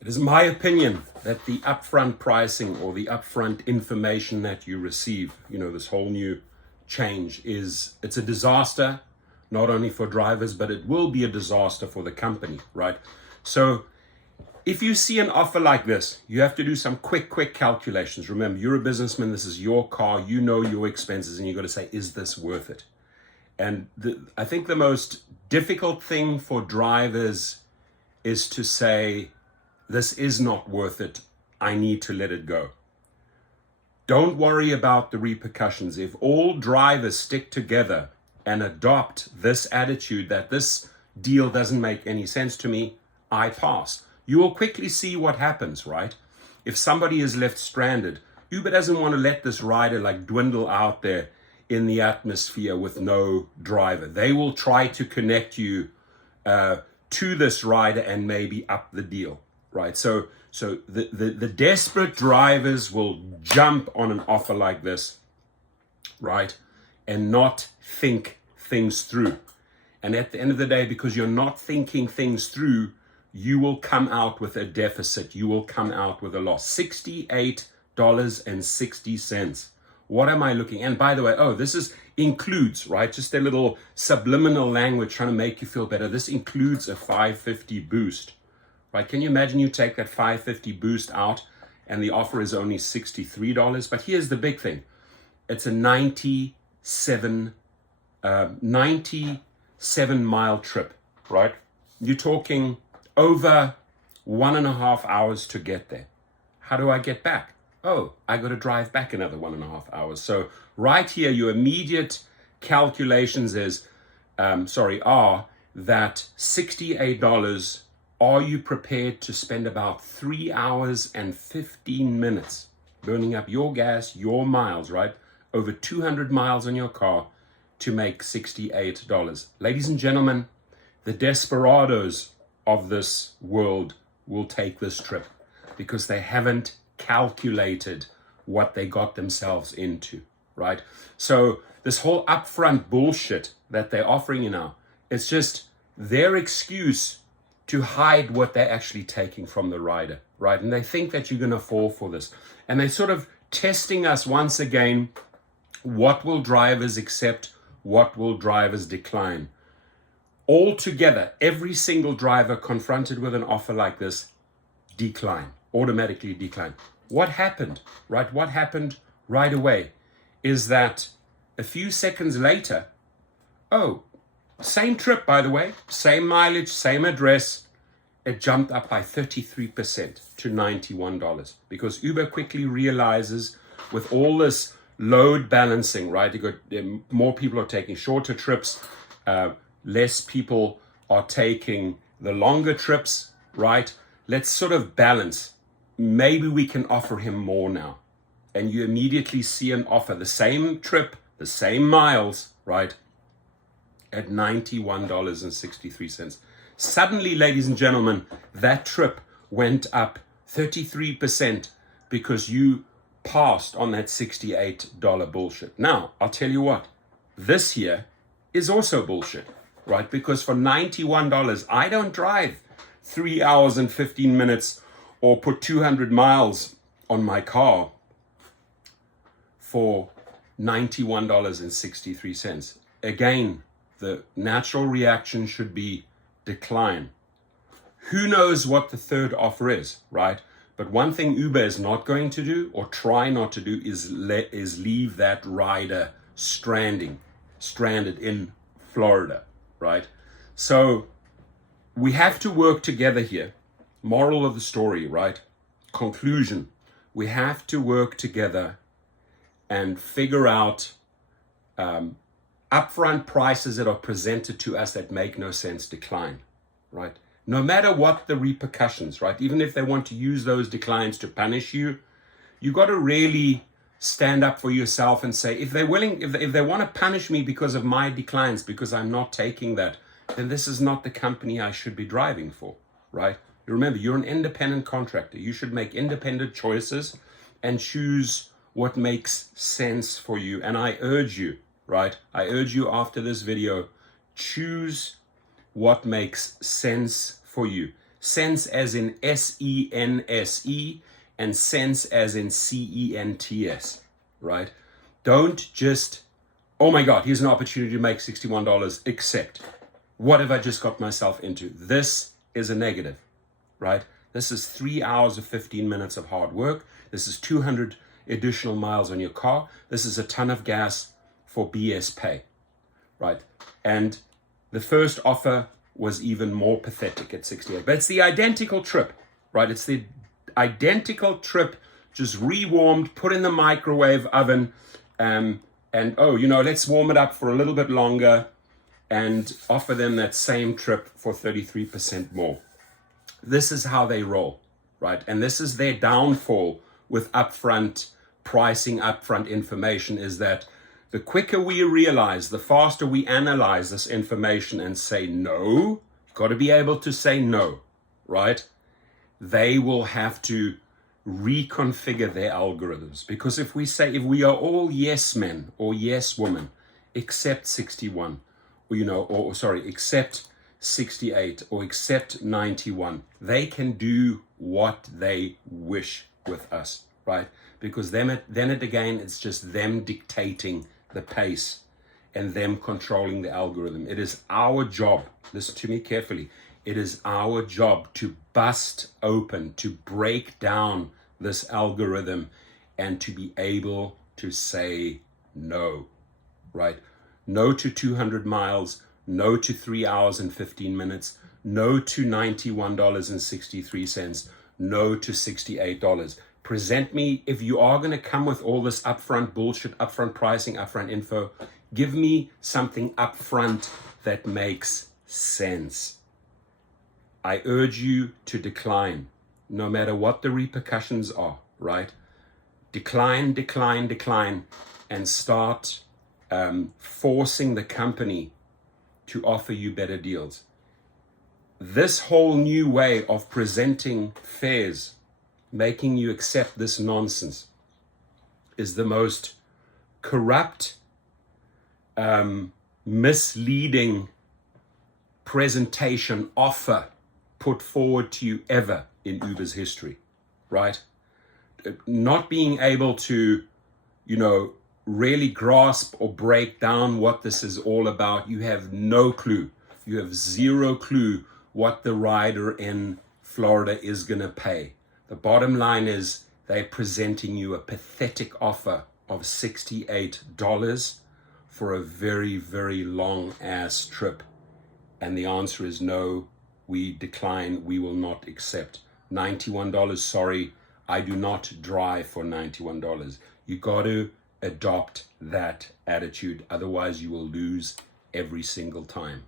It is my opinion that the upfront pricing or the upfront information that you receive, this whole new change it's a disaster, not only for drivers, but it will be a disaster for the company, right? So if you see an offer like this, you have to do some quick calculations. Remember, you're a businessman, this is your car, you know your expenses, and you got to say, is this worth it? And I think the most difficult thing for drivers is to say, this is not worth it, I need to let it go. Don't worry about the repercussions. If all drivers stick together and adopt this attitude that this deal doesn't make any sense to me, I pass. You will quickly see what happens, right? If somebody is left stranded, Uber doesn't want to let this rider dwindle out there in the atmosphere with no driver. They will try to connect you to this rider and maybe up the deal. Right, so the desperate drivers will jump on an offer like this, right, and not think things through. And at the end of the day, because you're not thinking things through, you will come out with a deficit. You will come out with a loss. $68.60. What am I looking? And by the way, this includes, right, just a little subliminal language trying to make you feel better. This includes a 550 boost. Right? Can you imagine you take that 550 boost out and the offer is only $63? But here's the big thing. It's a 97 mile trip, right? You're talking over 1.5 hours to get there. How do I get back? I got to drive back another 1.5 hours. So right here, your immediate calculations are that $68. Are you prepared to spend about 3 hours and 15 minutes burning up your gas, your miles, right? Over 200 miles on your car to make $68. Ladies and gentlemen, the desperados of this world will take this trip because they haven't calculated what they got themselves into, right? So this whole upfront bullshit that they're offering you now, it's just their excuse to hide what they're actually taking from the rider, right? And they think that you're going to fall for this. And they're sort of testing us once again. What will drivers accept? What will drivers decline? Altogether, every single driver confronted with an offer like this, automatically decline. What happened, right? What happened right away is that a few seconds later, same trip, by the way, same mileage, same address. It jumped up by 33% to $91 because Uber quickly realizes with all this load balancing, right? More people are taking shorter trips, less people are taking the longer trips, right? Let's sort of balance. Maybe we can offer him more now. And you immediately see an offer, the same trip, the same miles, right? At $91.63. Suddenly, ladies and gentlemen, that trip went up 33% because you passed on that $68 bullshit. Now, I'll tell you what, this here is also bullshit, right? Because for $91, I don't drive 3 hours and 15 minutes or put 200 miles on my car for $91.63. Again, the natural reaction should be decline. Who knows what the third offer is, right? But one thing Uber is not going to do or try not to do is leave that rider stranded in Florida, right? So we have to work together here. Moral of the story, right? Conclusion. We have to work together and figure out upfront prices that are presented to us that make no sense decline, right? No matter what the repercussions, right? Even if they want to use those declines to punish you, you got to really stand up for yourself and say, if they're willing, if they want to punish me because of my declines, because I'm not taking that, then this is not the company I should be driving for, right? Remember, you're an independent contractor. You should make independent choices and choose what makes sense for you. And I urge you, right? I urge you after this video, choose what makes sense for you. Sense as in SENSE, and sense as in CENTS, right? Don't just, oh my God, here's an opportunity to make $61, accept. What have I just got myself into? This is a negative, right? This is 3 hours of 15 minutes of hard work. This is 200 additional miles on your car. This is a ton of gas for BS pay, right? And the first offer was even more pathetic at 68. But it's the identical trip, right? It's the identical trip, just rewarmed, put in the microwave oven, and oh, you know, let's warm it up for a little bit longer and offer them that same trip for 33% more. This is how they roll, right? And this is their downfall with upfront pricing, upfront information, is that the quicker we realize, the faster we analyze this information and say no, you've got to be able to say no, right? They will have to reconfigure their algorithms. Because if we are all yes men or yes women, accept 61, or, you know, or sorry, accept 68 or accept 91, they can do what they wish with us, right? Because then again, it's just them dictating the pace and them controlling the algorithm. It is our job, listen to me carefully, it is our job to bust open, to break down this algorithm and to be able to say no, right? No to 200 miles, no to 3 hours and 15 minutes, no to $91.63, no to $68. Present me, if you are going to come with all this upfront bullshit, upfront pricing, upfront info, give me something upfront that makes sense. I urge you to decline, no matter what the repercussions are, right? Decline, decline, decline, and start forcing the company to offer you better deals. This whole new way of presenting fares, making you accept this nonsense, is the most corrupt, misleading presentation offer put forward to you ever in Uber's history, right? Not being able to, you know, really grasp or break down what this is all about. You have no clue. You have zero clue what the rider in Florida is going to pay. The bottom line is they're presenting you a pathetic offer of $68 for a very, very long ass trip. And the answer is no, we decline, we will not accept. $91, sorry, I do not drive for $91. You got to adopt that attitude, otherwise you will lose every single time.